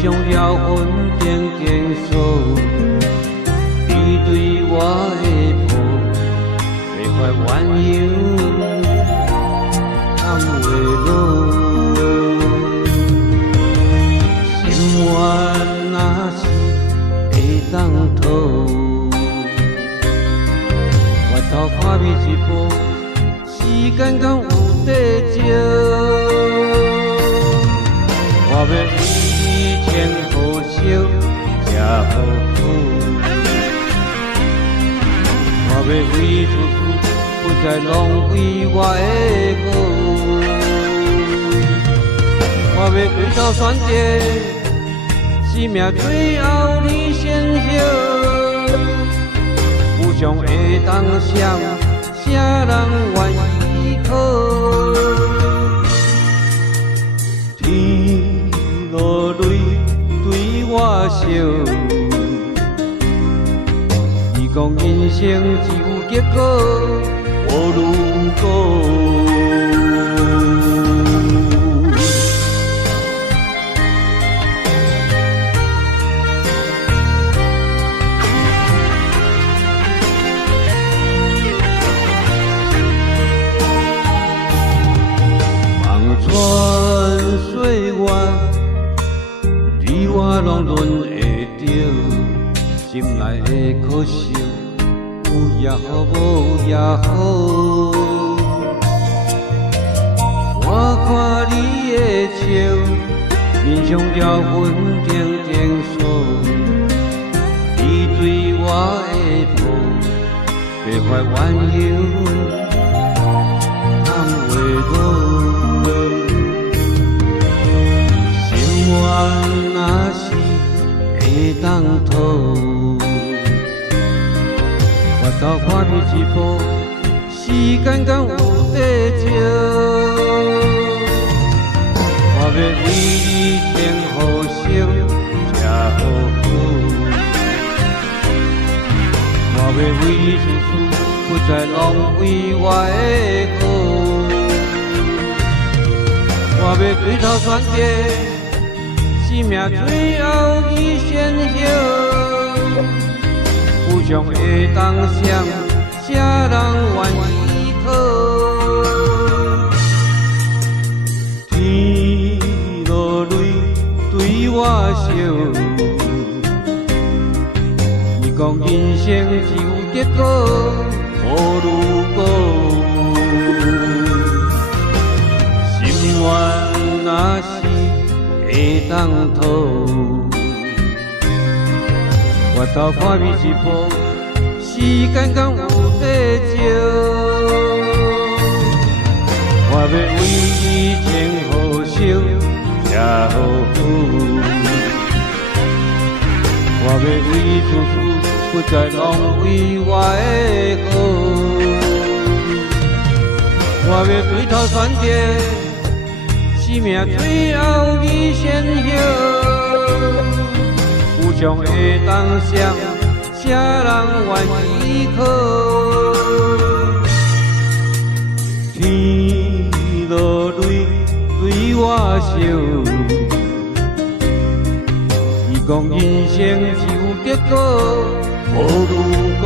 上了稳定经锁，你对我的抱，袂发鸳鸯谈袂落。心愿若是会当讨，我头看你一步，时间敢有地招？我要为你穿好烧，吃好苦，我要为你处处不再浪费我的骨，我要回头选择生命最后你先晓，有上会当想，啥人愿意靠？天落泪对我笑，你讲人生只有结果，无如果。望穿岁月，你我拢轮会着，心内的可惜，有也好，无也好。我看你的笑，面上了稳定定锁，你对我的抱，别发鸳鸯谈袂落。心愿若是会当讨，我头看你一步，时间敢有地招？我要为你穿好烧，吃好苦，我要为你处处不再浪费我的骨。我要回头选择生命最后你先晓，有上会当想，啥人愿意靠？天落泪对我笑，你讲人生只有结果，无如果。心愿若是会当讨，我头看你一步，时间敢有地招？我要为你穿好烧，吃好苦，我要为你处处不再浪费我的骨，我要对头选择。生命最后你先晓，有上会当想，啥人愿意靠？天落泪对我笑，伊讲人生只有结果，无如果。